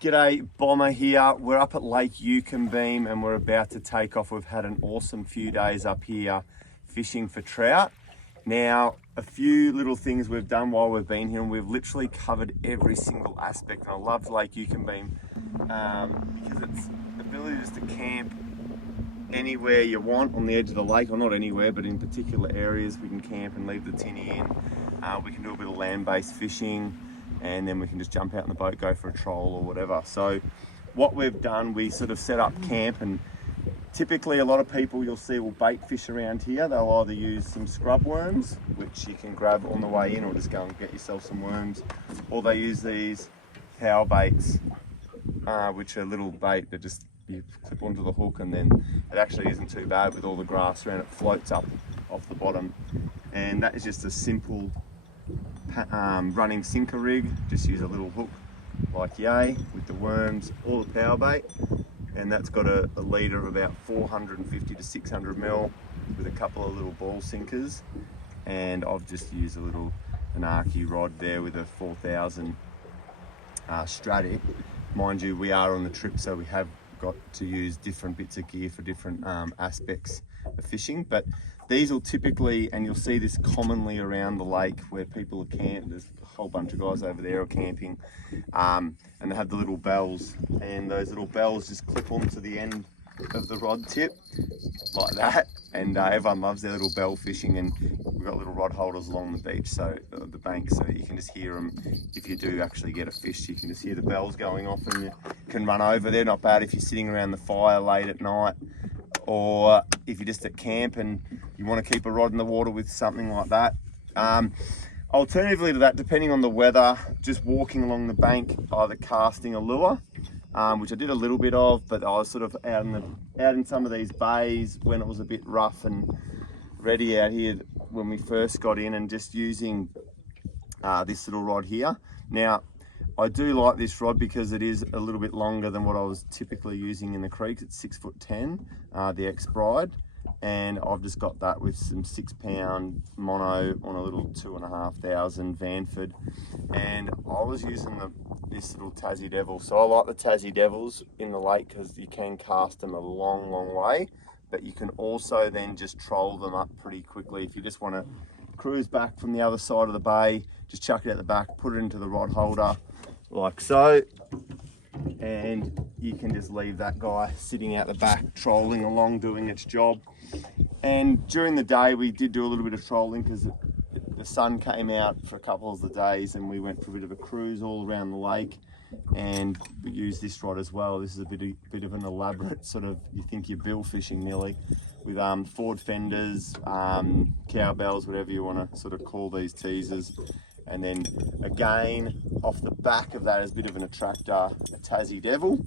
G'day, Bomber here. We're up at Lake Eucumbene and we're about to take off. We've had an awesome few days up here fishing for trout. Now, a few little things we've done while we've been here, and we've literally covered every single aspect. And I love Lake Eucumbene because it's the ability just to camp anywhere you want on the edge of the lake, or not anywhere, but in particular areas we can camp and leave the tinny in. We can do a bit of land-based fishing, and then we can just jump out in the boat, go for a troll or whatever. So what we've done, we sort of set up camp, and typically a lot of people you'll see will bait fish around here. They'll either use some scrub worms, which you can grab on the way in, or just go and get yourself some worms, or they use these power baits, which are little bait that just you clip onto the hook, and then it actually isn't too bad with all the grass around. It floats up off the bottom, and that is just a simple running sinker rig. Just use a little hook like yay with the worms or the power bait, and that's got a leader of about 450 to 600 mil with a couple of little ball sinkers. And I've just used a little Anarchy rod there with a 4000 Stratic. Mind you, we are on the trip, so we have got to use different bits of gear for different aspects of fishing. But these will typically, and you'll see this commonly around the lake where people are camping. There's a whole bunch of guys over there are camping, and they have the little bells, and those little bells just clip onto the end of the rod tip like that, and everyone loves their little bell fishing. And we've got little rod holders along the beach, so the bank, so you can just hear them. If you do actually get a fish, you can just hear the bells going off, and you can run over. They're not bad if you're sitting around the fire late at night, or if you're just at camp and you want to keep a rod in the water with something like that. Alternatively to that, depending on the weather, just walking along the bank, either casting a lure, which I did a little bit of, but I was sort of out in some of these bays when it was a bit rough and ready out here when we first got in, and just using this little rod here. Now, I do like this rod because it is a little bit longer than what I was typically using in the creeks. It's 6'10", the X-Bride, and I've just got that with some 6-pound mono on a little 2500 Vanford, and I was using this little Tassie Devil. So I like the Tassie Devils in the lake because you can cast them a long way, but you can also then just troll them up pretty quickly. If you just want to cruise back from the other side of the bay, just chuck it at the back, put it into the rod holder like so, and you can just leave that guy sitting out the back trolling along, doing its job. And during the day we did do a little bit of trolling because the sun came out for a couple of the days, and we went for a bit of a cruise all around the lake, and we used this rod as well. This is a bit of an elaborate sort of, you think you're bill fishing nearly, with Ford fenders, cowbells, whatever you want to sort of call these teasers. And then again, off the back of that is a bit of an attractor, a Tassie Devil.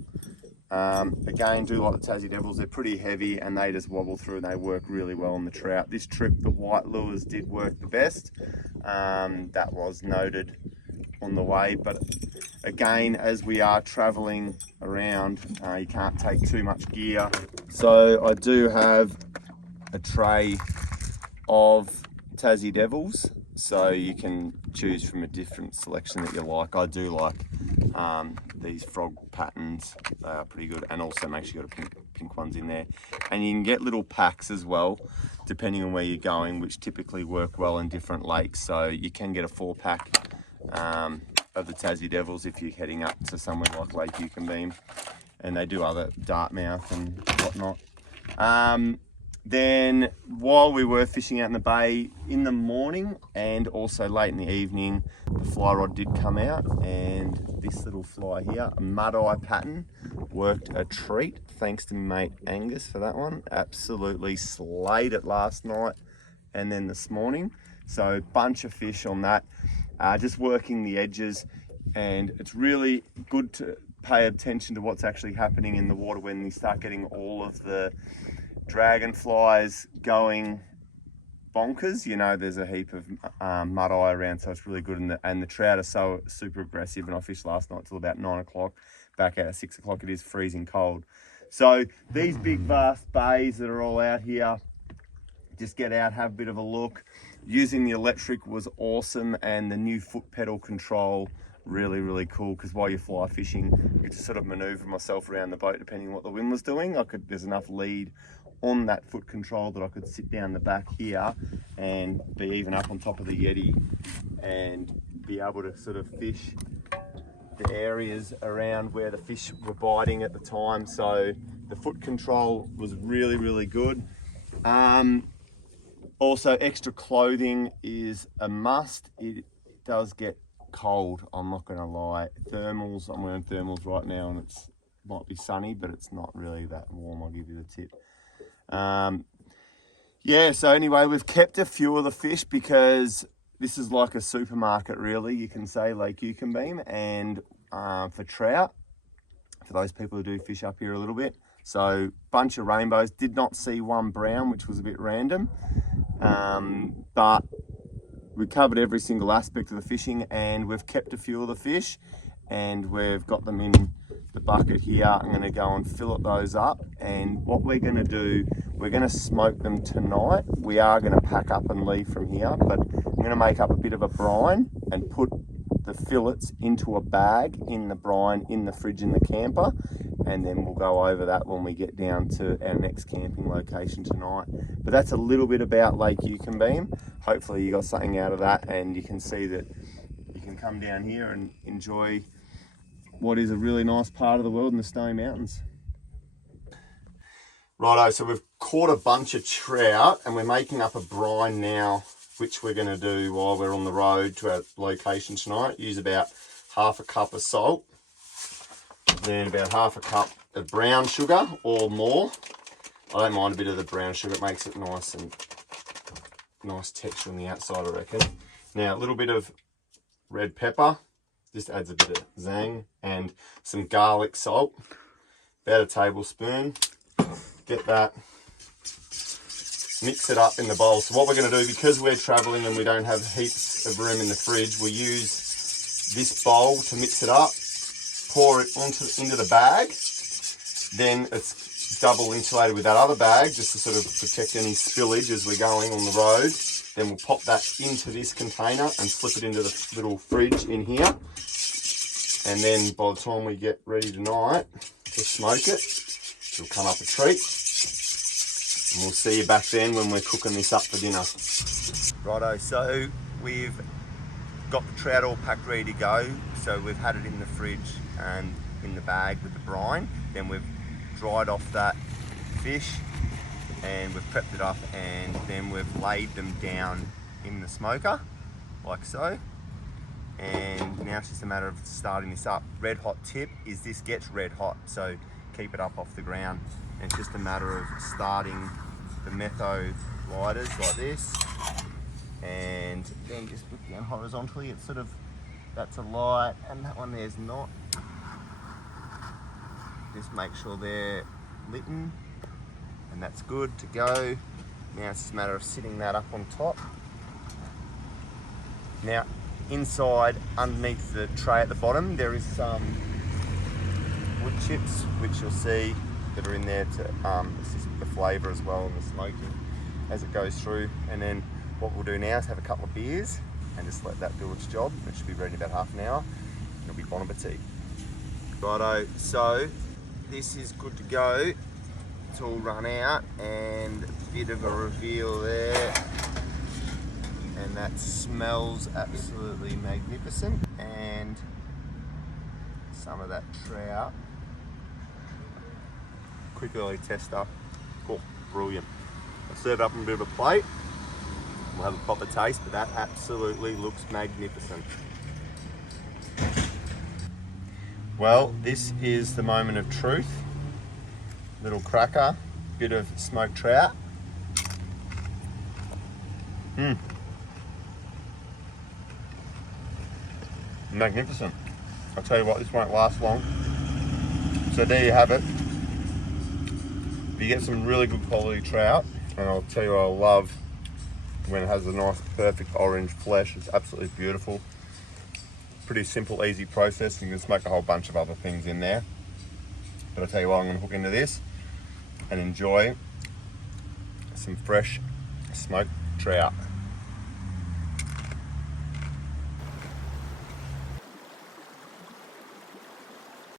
Again, do like the Tassie Devils. They're pretty heavy and they just wobble through, and they work really well on the trout. This trip, the white lures did work the best. That was noted on the way. But again, as we are traveling around, you can't take too much gear. So I do have a tray of Tassie Devils, so you can choose from a different selection that you like. I do like these frog patterns. They are pretty good, and also make sure you got pink ones in there. And you can get little packs as well, depending on where you're going, which typically work well in different lakes. So you can get a 4-pack of the Tassie Devils if you're heading up to somewhere like Lake Eucumbene, and they do other Dartmouth and whatnot. Then while we were fishing out in the bay in the morning and also late in the evening, the fly rod did come out, and this little fly here, a mud-eye pattern, worked a treat. Thanks to my mate Angus for that one. Absolutely slayed it last night and then this morning. So bunch of fish on that, just working the edges, and it's really good to pay attention to what's actually happening in the water when you start getting all of the dragonflies going bonkers. You know, there's a heap of mud-eye around, so it's really good. And the trout are so super aggressive, and I fished last night till about 9 o'clock, back out at 6 o'clock. It is freezing cold. So these big vast bays that are all out here, just get out, have a bit of a look. Using the electric was awesome, and the new foot pedal control really, really cool, because while you're fly fishing, you could sort of maneuver myself around the boat depending on what the wind was doing. There's enough lead on that foot control that I could sit down the back here and be even up on top of the Yeti and be able to sort of fish the areas around where the fish were biting at the time. So the foot control was really, really good. Also, extra clothing is a must. It does get cold, I'm not gonna lie. Thermals, I'm wearing thermals right now, and it's might be sunny, but it's not really that warm, I'll give you the tip. Yeah, so anyway, we've kept a few of the fish because this is like a supermarket, really, you can say, Lake Eucumbene, and for trout, for those people who do fish up here a little bit. So bunch of rainbows. Did not see one brown, which was a bit random, but we covered every single aspect of the fishing, and we've kept a few of the fish, and we've got them in the bucket here. I'm going to go and fillet those up, and what we're going to do, we're going to smoke them tonight. We are going to pack up and leave from here, but I'm going to make up a bit of a brine and put the fillets into a bag in the brine in the fridge in the camper, and then we'll go over that when we get down to our next camping location tonight. But that's a little bit about Lake Eucumbene. Hopefully you got something out of that, and you can see that you can come down here and enjoy what is a really nice part of the world in the Snowy Mountains. Righto, so we've caught a bunch of trout and we're making up a brine now, which we're going to do while we're on the road to our location tonight. Use about half a cup of salt, then about half a cup of brown sugar or more. I don't mind a bit of the brown sugar, it makes it nice and nice texture on the outside, I reckon. Now a little bit of red pepper, just adds a bit of zang, and some garlic salt, about a tablespoon. Get that, mix it up in the bowl. So what we're going to do, because we're traveling and we don't have heaps of room in the fridge, we use this bowl to mix it up, pour it into the bag, then it's double insulated with that other bag just to sort of protect any spillage as we're going on the road. Then we'll pop that into this container and slip it into the little fridge in here, and then by the time we get ready tonight to smoke it, it'll come up a treat. And we'll see you back then when we're cooking this up for dinner. Righto, so we've got the trout all packed ready to go. So we've had it in the fridge and in the bag with the brine. Then we've dried off that fish and we've prepped it up, and then we've laid them down in the smoker, like so. And now it's just a matter of starting this up. Red hot tip is this gets red hot, so keep it up off the ground. And it's just a matter of starting the metho lighters like this, and then just put down horizontally. It's sort of, that's a light and that one there's not. Just make sure they're lit, and that's good to go. Now it's just a matter of sitting that up on top. Now inside, underneath the tray at the bottom, there is some wood chips, which you'll see that are in there to assist with the flavour as well and the smoking as it goes through. And then what we'll do now is have a couple of beers and just let that do its job. It should be ready in about half an hour. It'll be bon appetit. Righto, so this is good to go. It's all run out, and a bit of a reveal there. And that smells absolutely magnificent. And some of that trout. Quick early tester. Oh, brilliant. I'll serve it up on a bit of a plate. We'll have a proper taste, but that absolutely looks magnificent. Well, this is the moment of truth. Little cracker, bit of smoked trout. Magnificent. I'll tell you what, this won't last long. So there you have it. You get some really good quality trout, and I'll tell you what I love when it has a nice perfect orange flesh. It's absolutely beautiful. Pretty simple, easy process. You can smoke a whole bunch of other things in there. But I'll tell you what, I'm going to hook into this and enjoy some fresh smoked trout.